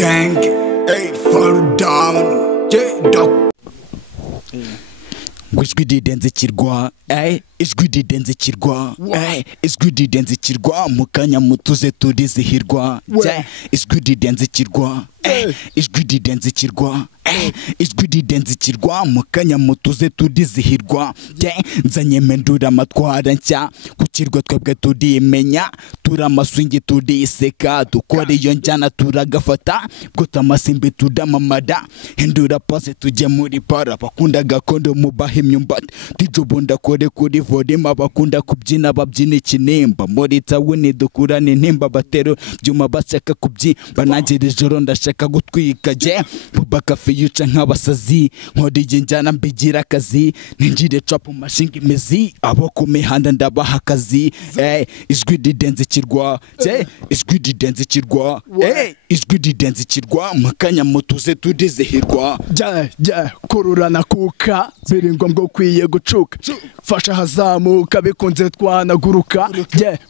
gang, hey, fall down, yeah, dog. Ijwi ridenze kirwa, ijwi ridenze kirwa, ijwi ridenze kirwa, mukanya mutuze turizihirwa, ijwi ridenze kirwa, ijwi ridenze kirwa, ijwi ridenze kirwa, mukanya mutuze turizihirwa, nzanye mendura amatwara nshya, ku kirwa twebwe turimenya, turamaswingi turiseka, dukora iyo njyana turagafata, bwota amasimbi tudamamada, hindura pose tujye muri para, bakunda gakondo mubahe imyumbati, tijubunda kore kuri volume, abakunda kubyina babyina ikinimba, muri tawuni dukurana intimba, batero byuma bashaka kubyimba, nanjye ijoro ndashaka gutwika, bubaka fiyuca nk'abasazi, nkoriye njyana mbigira akazi, ninjire trap mu mashinga imizi, abo ku mihanda ndabaha akazi, ijwi ridenze kirwa, ijwi ridenze kirwa, ijwi ridenze kirwa, mukanya mutuze turizihirwa, kururana kuka biri ngombwa ukwiye gucuka, fasha hazamuka bikunze twanaguruka,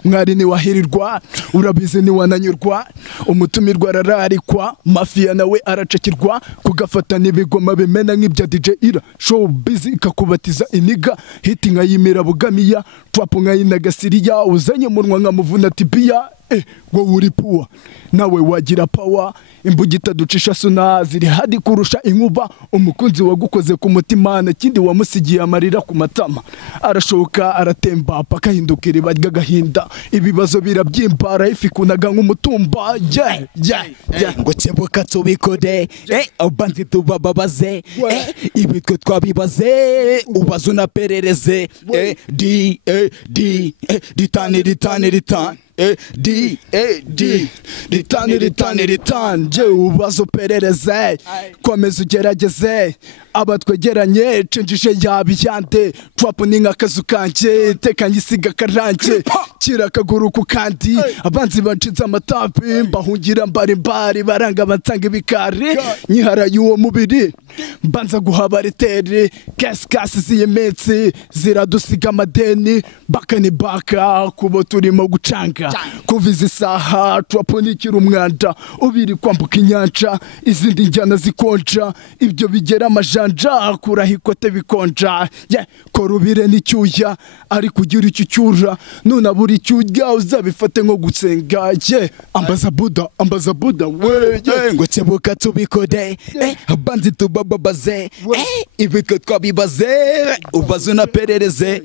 mwari niwahirirwa, urabizi niwananyurwa, umutumirwa arararikwa, mafia nawe aracakirwa, kugafata n'ibigoma bimena nk'ibya DJ Ira, show busy ikakubatiza iniga, hiti nkayimira bugamiya, trap nkayinagasiriya, uzanye umunwa nkamuvuna tibiya, ngo uri puwa nawe wagira power, imbugita ducisha suna ziri hadi kurusha inkuba, umukunzi wagukoze ku mutima n'ikindi wamusigiye amarira ku matama, arashoka aratemba paka hindukira ibarya agahinda, ibibazo birabyimba arayifikunaga nk'umutumba, ngo cyebuka tubikode, abanzi tubababaze, ibitwe twabibaze, ubaze unaperereze, ritani je ubazo perereze, komeza ugerageze, abatwegeranye cenjije yabiyande, trap ni nk'akazu kanje tekanye isiga karange, kira akaguru ku kandi, abanzi bancize amatapi, mbahungira mbari baranga bansanga ibikari, nyihara y'uwo mubiri mbanza guhaba ritere, kasi z'iyimitsi ziradusiga amadeni, baka ni baka kubo turimo gucanga, kuviza isaha trap nikira umwanda, ubiri kwambuka inyanja, izindi njyana zikonja, ibyo bigera amajanja, kuraho ikote bikonja, kora ubire n'icyuya, ariko ugira icyo ucyura, nunabura icyo urya uzabifate nko gusenga, ambaza Buda we, ngo cyebuka tubikode, abanzi tubababaze, ibitwe twabibaze, ubaze unaperereze,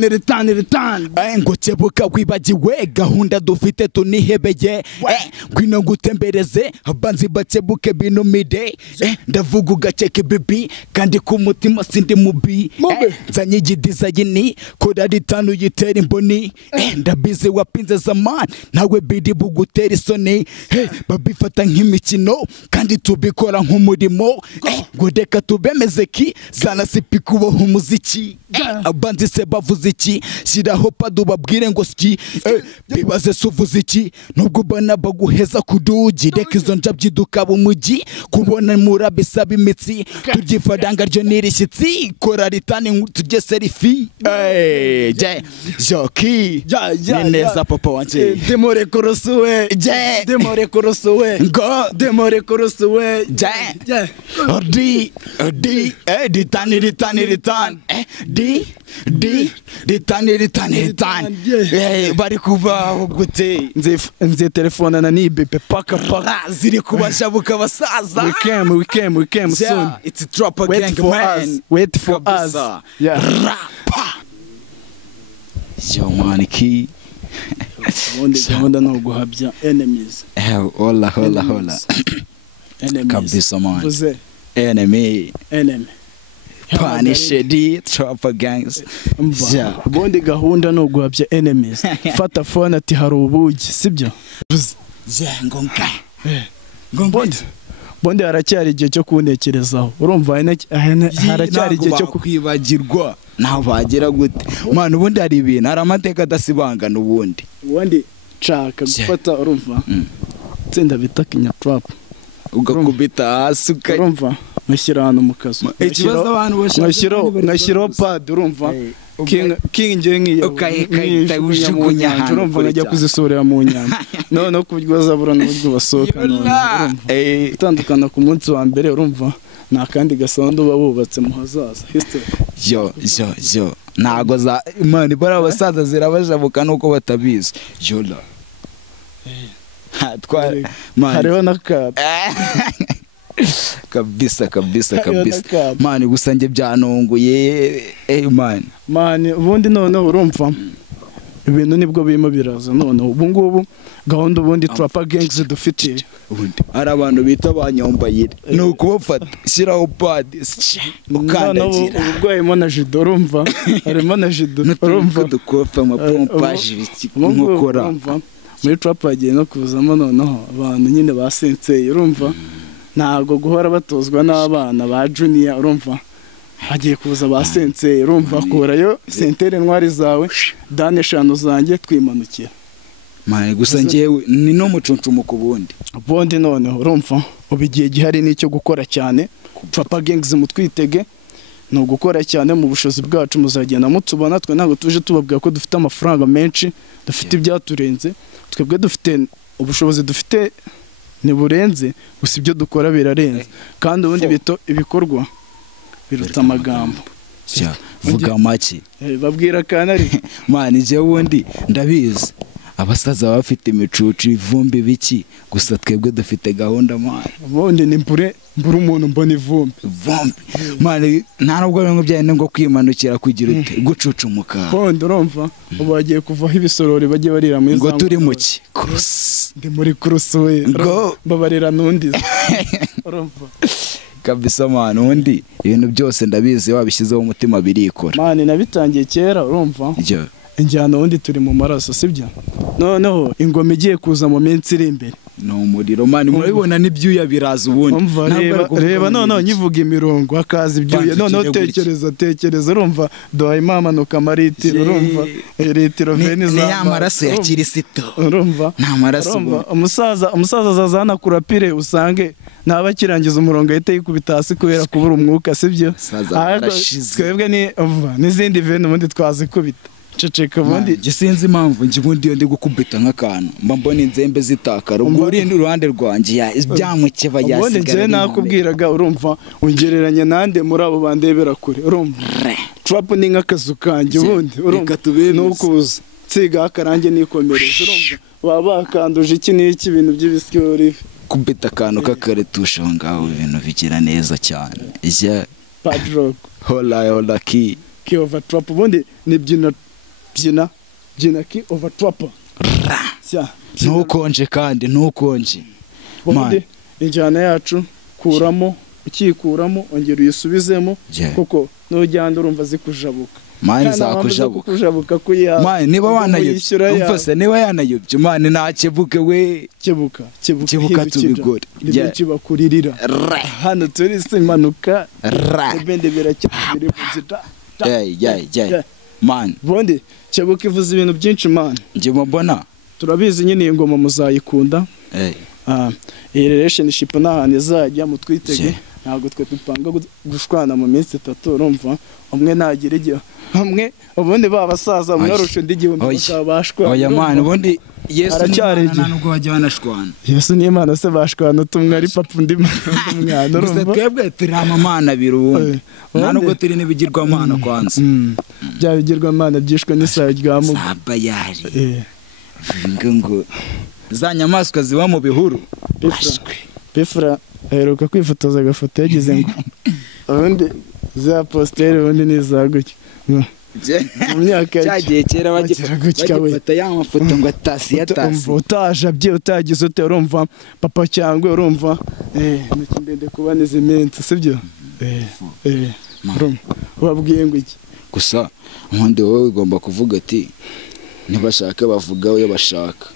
ritani, ngo cyebuka wibagiwe gahunda dufite tunihebeye, ngwino ngutembereze, abanzi bakebuke binumide, ndavuga ugakeke bibi, kandi ku mutima sindi mubi, nzanye igidizayini, kora ritani uyitera imboni, ndabize wapinze zamani, nawe bidi bugutera isoni, babifata nk'imikino, kandi tubikora nk'umurimo, ngo reka tubemeze ki, zanasipi kuboha umuziki, abanzi se bavuze iki, shyiraho padu babwire ngo ski, bibaze se uvuze iki, nubwo bana baguheza kudugi, reka izo njabyi dukaba umujyi, kubona murabisaba imitsi, turya ifaranga ryo n'irishyitsi, kora ritani tujye serifi, joki, ni neza papa wanje, demore korosuwe, ngo demore korosuwe, ritani, bari kubaho gute, nze telefona na nibepe paka ziri kubashabuka basaza, we came soon, it's drop again, wait for us, rapa yo man ki gahunda no guhabya enemies, hola kabisa man, enemy Punishedi, Trapper Gangs. Bondi gahunda no guhabya enemies. Fata phone ati hari ubugi, sibyo? Bondi haracyari igihe cyo kuntekerezaho. Urumva haracyari igihe cyo kwibagirwa. Naho bagira gute? Mwana ubundi hari ibintu, hari amateka adasibangana ubundi. Ubundi nshaka gufata, urumva? Tsinda bita Kenya Trap. Ugakubita hasi urumva? Mushyira hano mu kazu. Ikibazo abantu bashaka ngashyiraho pad, urumva? king ngiye nkiyo ukahita ujugunya ahantu urumva nkajya kuzisorera mu nyanja no kuryoza bura n'uburyo basohoka utandukana ku munsi wa mbere urumva nta kandi gasondo uba wubatse mu hazaza yo ntago za imana ibara abasaza zirabajabuka nuko batabizi yola hariho n'akato kabisa mani gusa njye byanunguye mani ubundi noneho urumva ibintu nibwo birimo biraza noneho ubu ngubu gahunda ubundi Trapper Gangs dufitiye hari abantu bita banyombayire ni ukubafata shyiraho padi ukandagira ubwo harimo na jido urumva harimo na jido urumva dukofa amapompaje nkokora muri Trapper hagiye no kuzamo noneho abantu nyine basenseye urumva ntabwo guhora batozwa n'abana ba junior urumva hagiye kuza basenseye urumva kurayo sentere ntwari zawe dane eshanu zanjye twimanukira mani gusa njyewe ni no mucuncumuko ubundi noneho urumva ubigiye gihari n'icyo gukora cyane Trapper Gangs mutwitege no gukora cyane mu bushozi bwacu muzagenda mutubona twe ntabwo tuje tubabwira ko dufite amafaranga menshi dufite ibyaturenze twebwe dufite ubushobozi dufite niburenze gusa ibyo dukora birarenze kandi ubundi bito ibikorwa biruta amagambo vuga make babwira kanari mani je wundi ndabizi abasaza bafite imicucu ivumbi biki gusa twebwe dufite gahunda mani ubundi ni mbura umuntu mbona ivumbi mani nta nubwo bimwe byane ngo kwimanukira kugira ute gucucumuka bondo urumva ubu bagiye kuvaho ibisorori bajye barira muri ngo turi muki cross ndi muri cross we babarira nundi urumva kabisa mani undi ibintu byose ndabizi wabishyizeho umutima birikora mani nabitangiye kera urumva injyana ubundi turi mu maraso sibyo noneho ingoma igiye kuza mu minsi iri imbere no umuriro mani murabibona n'ibyuya biraza ubundi reba noneho nyivuga imirongo akaza ibyuya noneho tekereza urumva doha imamanuka amaritiro urumva litiro veni za ya maraso ya kirisito urumva nta maraso umusaza azazana kurapire usange ntaba akirangiza umurongo ahita yikubita hasi kubera kubura umwuka sibyo twebwe n'izindi veni ubundi twazikubita ceceka ubundi gisinzi impamvu njye ubundi iyo ndi gukubita nk'akantu mba mbona inzembe zitakara ubwo urindi uruhande rwanjye ibyamukeba yasigara ubundi njye nakubwiraga urumva ungereranya nande muri abo bandebera kure urumva Trapper ni nk'akazu kanjye ubundi urumva nukuza nsigaho akarange nikomereza urumva baba bakanduje iki n'iki ibintu by'ibisyori kubita akantu k'akaretusha aho ngaho ibintu bigira neza cyane padrock hola ki over Trapper ubundi ni byina ki over Trapper ntukonje kandi ntukonje ubundi injyana yacu kuramo ukikuramo ongera uyisubizemo kuko nujyanda urumva zikujabuka mani zakujabuka mani niba wanayobye umfase niba yanayobye mani nakebuke we kebuka tubigore kibakuririra hano turi simanuka ibende biracyabiri muzita man bondi kebuka ivuze ibintu byinshi man nje mbona turabizi nyine iyi ngoma muzayikunda iyi relationship n'ahantu izajya mutwitege ntabwo twe dupanga gushwana mu minsi 3 urumva umwe nagira igihe hamwe ubundi babasaza umwarusho ndigihumbi bakabashwa oya man ubundi Yesu n'Imana nubwo bajya banashwana Yesu n'Imana se bashwana tumwe ari papa ndi mwana urumva twebwe turi amamana birundi nta nubwo turi n'ibigirwamana kwanza bya bigirwamana byishwe n'isaha rya mu sabayari ngo za nyamaswa ziba mu bihuru Pefra aheruka kwifotoza agafoto yagize ngo ubundi za postere ubundi nizagutya mu myaka cyagiye kera bagifata ya mafoto ngo atasi utaje bye utagize ute urumva papa cyangwe urumva ndende kubaniza iminsi sibyo wabwiye ngo iki gusa ubundi wowe ugomba kuvuga ati ntibashaka bavuga iyo bashaka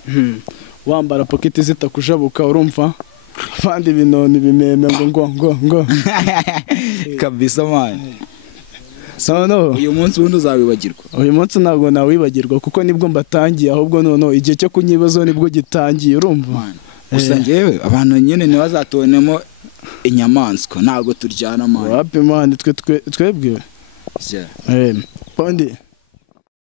wambara pocket zitakujabuka urumva fandi binoni bimeme ngo kabisa man no uyu munsi wundi uzabibagirwa uyu munsi ntabwo nawibagirwa kuko nibwo mbatangiye ahubwo noneho igihe cyo kunyibazo nibwo gitangiye urumva gusa njyewe abantu nyine ntibazatubonemo inyamaswa ntabwo turyana man wapi man twebwe bondi